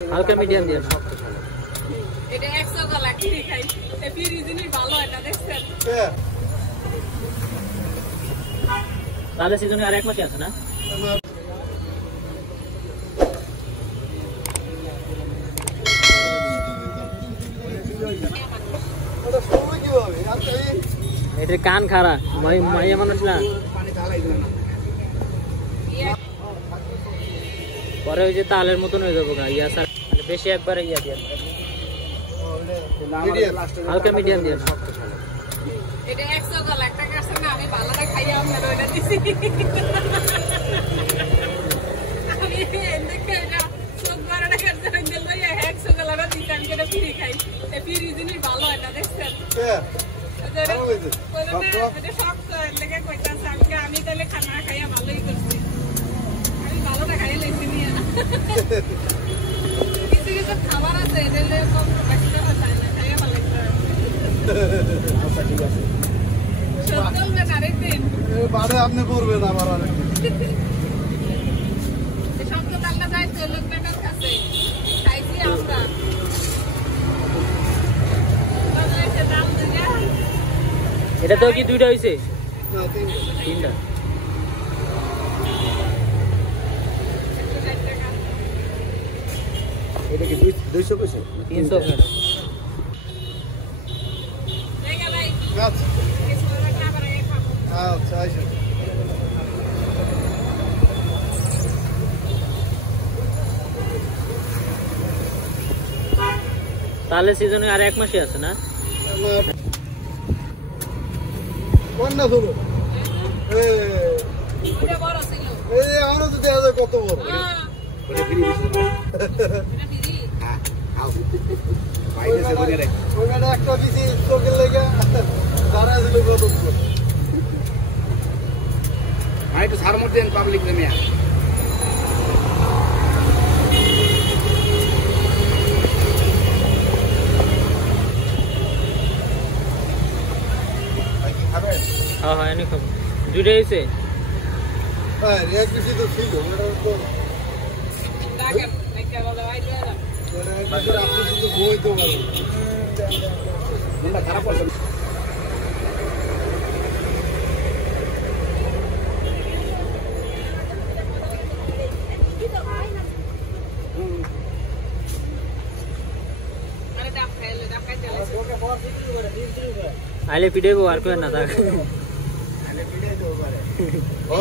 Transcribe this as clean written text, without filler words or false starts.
হালকা মিডিয়াম দিয়ে না এটা 100 গলা কি খাই এই বিরিজনি ভালো এটা দেখছেন তাহলে সিজনে আর এক মাস আছে না ওটা সময় কি হবে আর তাই এটা কান খারা মাইয়া মানুষ না পরে ওই যে তালের মতন হয়ে যাবো গা ইয়া স্যার বেশি একবারে ইয়া দিয়ে হালকা মিডিয়াম দিয়ে না এটা 100 গলা একটা কাছে না আমি ভালোটা খাইয়া আপনার ওইটা দিছি আমি এন্ডকে এটা সব বারটা করতে হইল লইয়া 100 গলাটা দিছি আমি এটা ফ্রি খাই এই বিরিজনি ভালো এটা দেখছেন আমি তাহলে খানা খাইয়া ভালোই করছি আমি ভালোটা খাইয়া লেগছি নিয়ে কিছু কিছু খাবার আছে এদের কম বেশিটা হয় না খাইয়া ভালো লাগছে চলবেন আরেকদিন বাড়ে আপনি করবেন আবার আরেকদিন শব্দ ডালনা যায় তো লোক বেটার কাছে খাইছি আমরা এটা তো কি দুইটা হইছে না তিনটা এটা কি 200 পয়সা 300 টাকা আচ্ছা আচ্ছা আচ্ছা তাহলে সিজনে আর এক মাসই আছে না কোনটা শুরু এটা বড় ছিল এই আরো তো দেখা যায় কত বড় ওইখানে একটা বেশি চোখের লেগে দাঁড়ায় ছিল কত ভাই তো সার মধ্যে পাবলিক নেমে হ্যাঁ হ্যাঁ এনে খাবো দুইটা হয়েছে হ্যাঁ রেট বেশি তো ছিল ওটা তো দেখেন দেখে বলে ভাই দাদা আপনি শুধু বই তো বলেন মনটা খারাপ করবে আরে ডাব খাইলে ডাব খাইতে আইলে পিডেবো আর কেউ না থাক ও